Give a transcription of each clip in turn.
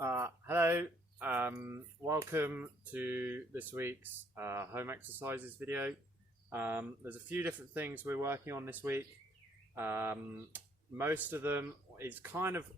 Hello, welcome to this week's home exercises video. There's a few different things we're working on this week. Most of them is kind of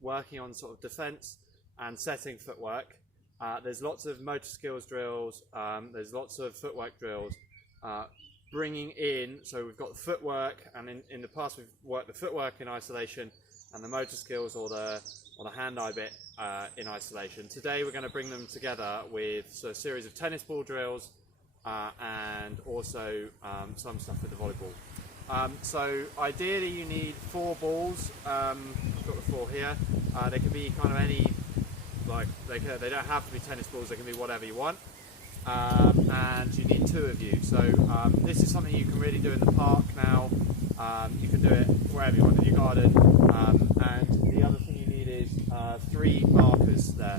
working on sort of defense and setting footwork. There's lots of motor skills drills, there's lots of footwork drills. Bringing in, so we've got the footwork, and in the past we've worked the footwork in isolation and the motor skills or the hand-eye bit in isolation. Today we're going to bring them together with a series of tennis ball drills and also some stuff with the volleyball. So ideally you need 4 balls. I've got the 4 here. They can be kind of any, like they don't have to be tennis balls, they can be whatever you want. And you need 2 of you. So this is something you can really do in the park now. You can do it wherever you want, in your garden. And the other thing you need is 3 markers there.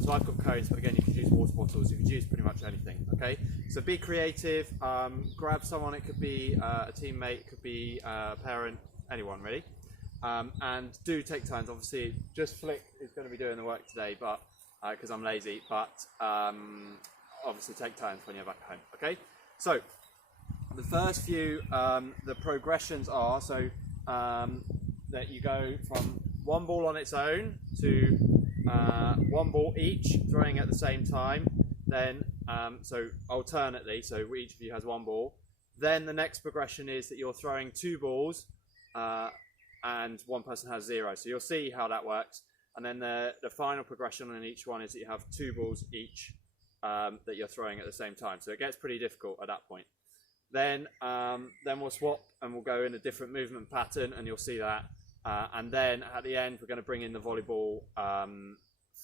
So I've got cones, but again you could use water bottles, you could use pretty much anything. Okay, so be creative, grab someone, it could be a teammate, it could be a parent, anyone really. And do take turns. Obviously just Flick is going to be doing the work today, but because I'm lazy, but obviously take turns when you're back home. Okay, so the first few, the progressions are that you go from 1 ball on its own to 1 ball each, throwing at the same time. Then so alternately, so each of you has 1 ball. Then the next progression is that you're throwing 2 balls and one person has 0. So you'll see how that works. And then the final progression on each one is that you have 2 balls each that you're throwing at the same time. So it gets pretty difficult at that point. Then we'll swap and we'll go in a different movement pattern, and you'll see that. And then at the end, we're going to bring in the volleyball,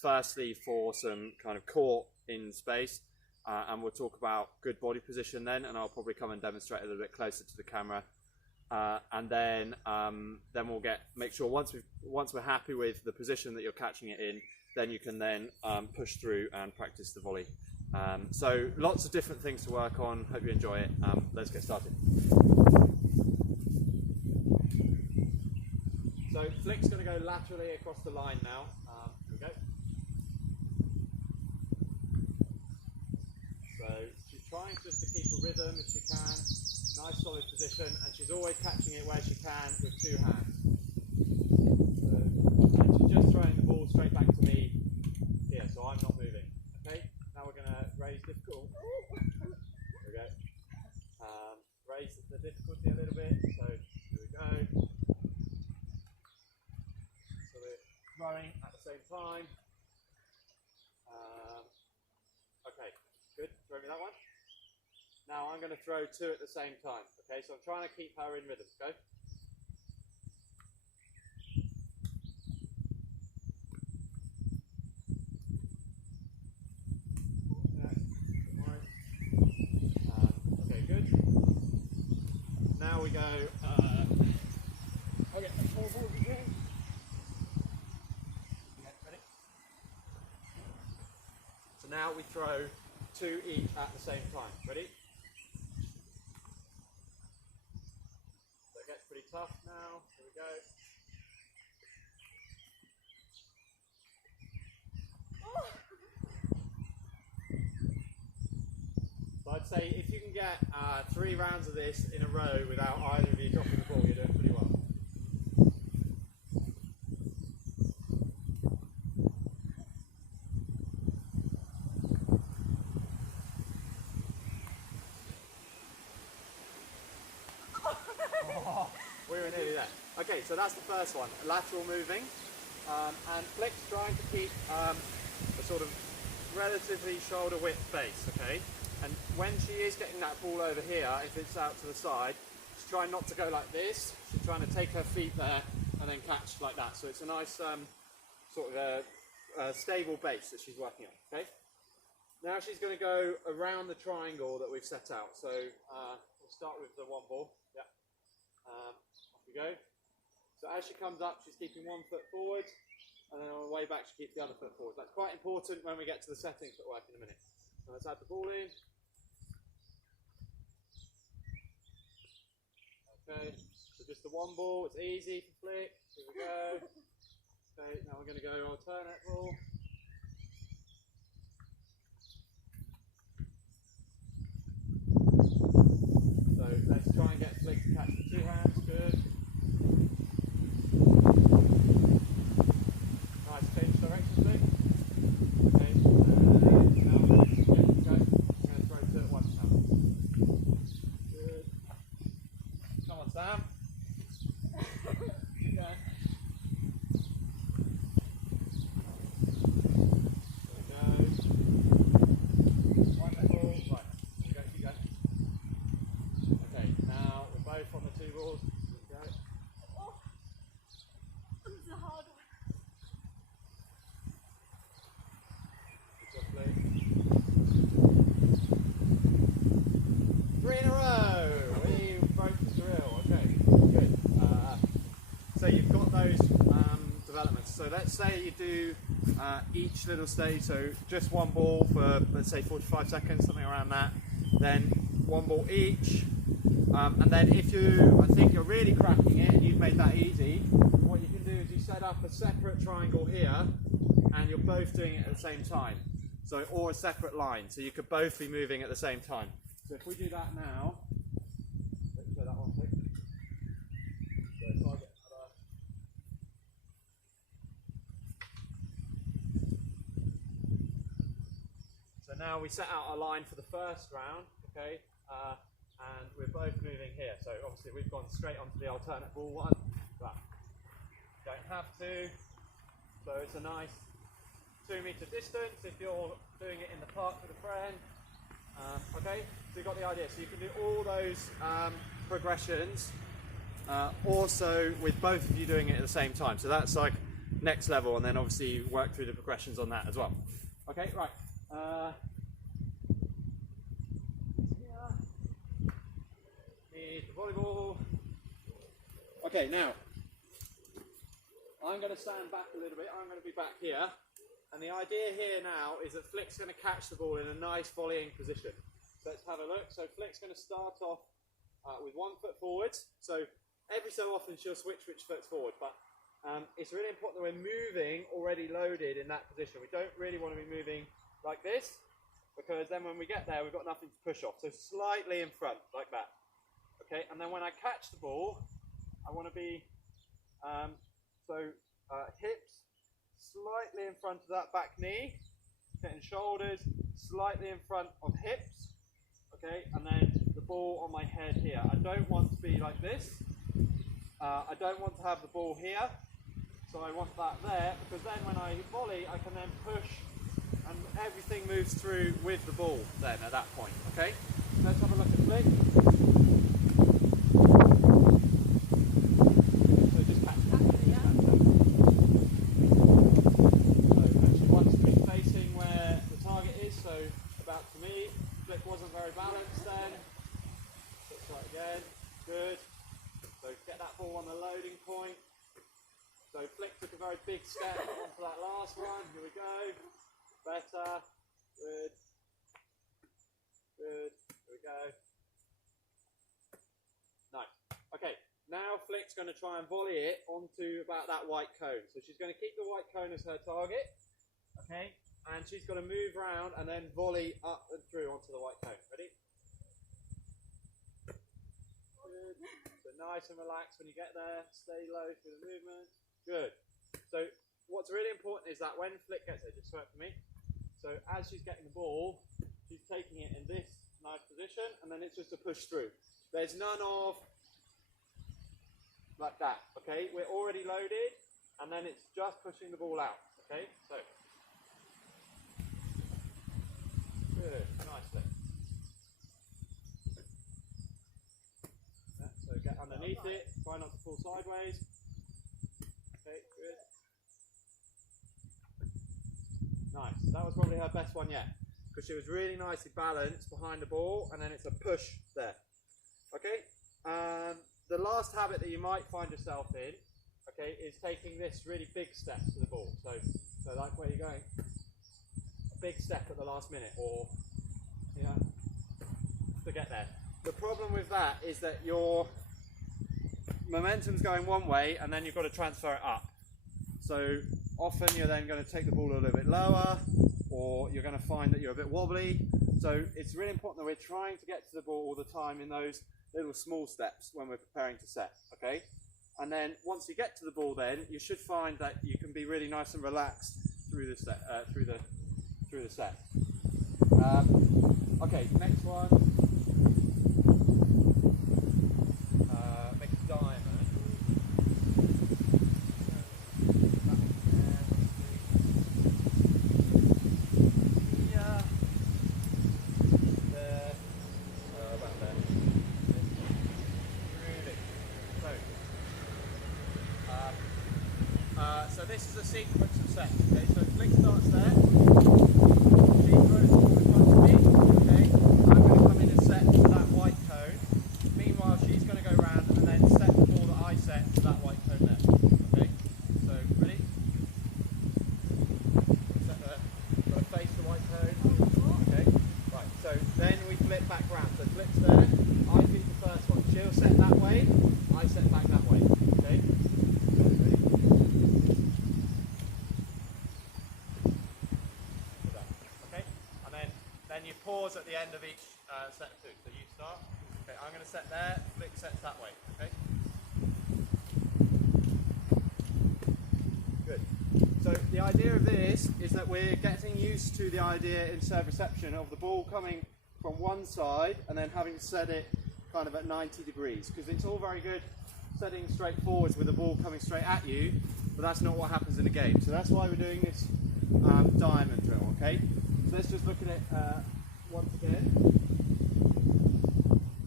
firstly for some kind of court in space, and we'll talk about good body position then, and I'll probably come and demonstrate a little bit closer to the camera. And then we'll make sure once we're happy with the position that you're catching it in, then you can then push through and practice the volley. So lots of different things to work on. Hope you enjoy it. Let's get started. So Flick's going to go laterally across the line now. Here we go. So she's trying just to keep a rhythm if she can. Nice solid position, and she's always catching it where she can with 2 hands. And she's just throwing the ball straight back to me here, so I'm not moving. Okay, now we're going to raise difficult. There we go. Raise the difficulty a little bit. So here we go. So we're throwing at the same time. Okay, good. Throw me that one. Now I'm going to throw 2 at the same time. Okay, so I'm trying to keep her in rhythm. Go. Okay, good. Now we go. Okay, 4 balls again. Okay, ready? So now we throw 2 each at the same time. Ready? So it gets pretty tough now. Here we go. So I'd say if you can get 3 rounds of this in a row without either of you dropping the ball, you're doing pretty well. We were nearly there. Okay, so that's the first one, lateral moving. And Flick's trying to keep a sort of relatively shoulder width base, okay? And when she is getting that ball over here, if it's out to the side, she's trying not to go like this. She's trying to take her feet there and then catch like that. So it's a nice sort of a stable base that she's working on, okay? Now she's going to go around the triangle that we've set out. So we'll start with the 1 ball. Yeah. Off we go. So as she comes up, she's keeping 1 foot forward, and then on the way back she keeps the other foot forward. That's quite important when we get to the setting footwork in a minute. So let's add the ball in. Okay, so just the 1 ball, it's easy for Flick. Here we go. Okay, now we're going to go alternate ball. try and get Flick to catch the two hands. Good. Nice, change direction, Flick. Okay, now go. I'm going to throw two at once now. Good. Come on, Sam. Keep going. So let's say you do each little stage, so just one ball for, let's say, 45 seconds, something around that, then one ball each, and then if you, I think you're really cracking it and you've made that easy, what you can do is you set up a separate triangle here and you're both doing it at the same time, so, or a separate line, so you could both be moving at the same time. So if we do that now, let's show that one quick. So target. Now we set out our line for the first round, okay, and we're both moving here. So obviously we've gone straight onto the alternate ball one, but don't have to. So it's a nice 2 meter distance if you're doing it in the park with a friend. Okay, so you've got the idea. So you can do all those progressions also with both of you doing it at the same time. So that's like next level, and then obviously you work through the progressions on that as well. Okay, right. Need the volleyball. Okay, now I'm going to stand back a little bit. I'm going to be back here, and the idea here now is that Flick's going to catch the ball in a nice volleying position. So let's have a look. So Flick's going to start off with 1 foot forwards. So every so often she'll switch which foot's forward, but it's really important that we're moving already loaded in that position. We don't really want to be moving like this, because then when we get there we've got nothing to push off. So slightly in front, like that. Okay, and then when I catch the ball, I want to be hips slightly in front of that back knee, getting shoulders slightly in front of hips. Okay, and then the ball on my head here. I don't want to be like this. I don't want to have the ball here, so I want that there, because then when I volley I can then push and everything moves through with the ball then at that point. Okay, let's have a look at Flick. So just catch it. So she wants to be facing where the target is, so about to me. Flick wasn't very balanced then. Let's try it again. Good. So get that ball on the loading point. So Flick took a very big step onto that last one. Here we go. Better. Good. Good. Here we go. Nice. Okay. Now Flick's going to try and volley it onto about that white cone. So she's going to keep the white cone as her target. Okay. And she's going to move around and then volley up and through onto the white cone. Ready? Good. So nice and relaxed when you get there. Stay low through the movement. Good. So what's really important is that when Flick gets it, just show it for me. So as she's getting the ball, she's taking it in this nice position, and then it's just a push through. There's none of like that. Okay, we're already loaded, and then it's just pushing the ball out. Okay, so good, nice Flick. Yeah, so get underneath it. Try not to fall sideways. Okay, good. Nice. That was probably her best one yet, because she was really nicely balanced behind the ball, and then it's a push there. Okay. The last habit that you might find yourself in, okay, is taking this really big step to the ball. So like where you're going, a big step at the last minute, or to get there. The problem with that is that your momentum's going one way, and then you've got to transfer it up. So often you're then going to take the ball a little bit lower, or you're going to find that you're a bit wobbly. So it's really important that we're trying to get to the ball all the time in those little small steps when we're preparing to set, okay? And then once you get to the ball, then you should find that you can be really nice and relaxed through the set. Okay, next one. Make a diamond. Yeah. There. About there. So this is a sequence of sets. Okay, so flick starts there. She throws the ball in front of me. Okay, I'm going to come in and set to that white cone. Meanwhile, she's going to go round and then set the ball that I set to that white cone there. Okay, so ready? Set there. Got to face the white cone. Okay, right. So then we flip back round. So flips there. I beat the first one. She'll set that way. I set back that way. Okay. Then you pause at the end of each set too. So you start. Okay, I'm going to set there. Flick sets that way. Okay. Good. So the idea of this is that we're getting used to the idea in serve reception of the ball coming from one side and then having to set it kind of at 90 degrees, because it's all very good setting straight forwards with the ball coming straight at you, but that's not what happens in a game. So that's why we're doing this diamond drill. Okay. So let's just look at it once again.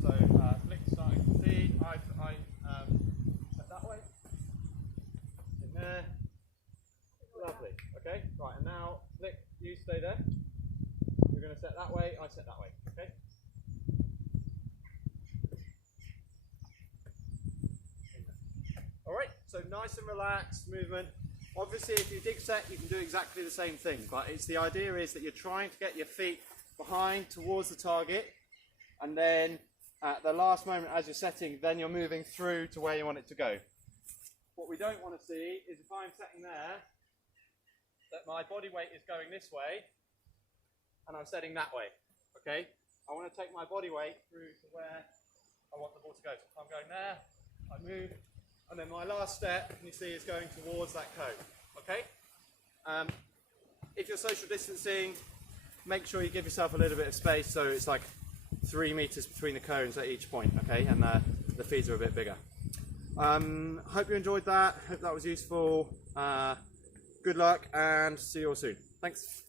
So flick starting to feed. I set that way. In there. Lovely. Okay. Right. And now flick. You stay there. We're going to set that way. I set that way. Okay. All right. So nice and relaxed movement. Obviously, if you dig set, you can do exactly the same thing, but the idea is that you're trying to get your feet behind towards the target, and then at the last moment as you're setting, then you're moving through to where you want it to go. What we don't want to see is if I'm setting there, that my body weight is going this way, and I'm setting that way, okay? I want to take my body weight through to where I want the ball to go. So if I'm going there, I move. And then my last step, you see, is going towards that cone, okay? If you're social distancing, make sure you give yourself a little bit of space, so it's like 3 meters between the cones at each point, okay? And the feeds are a bit bigger. Hope you enjoyed that. Hope that was useful. Good luck and see you all soon. Thanks.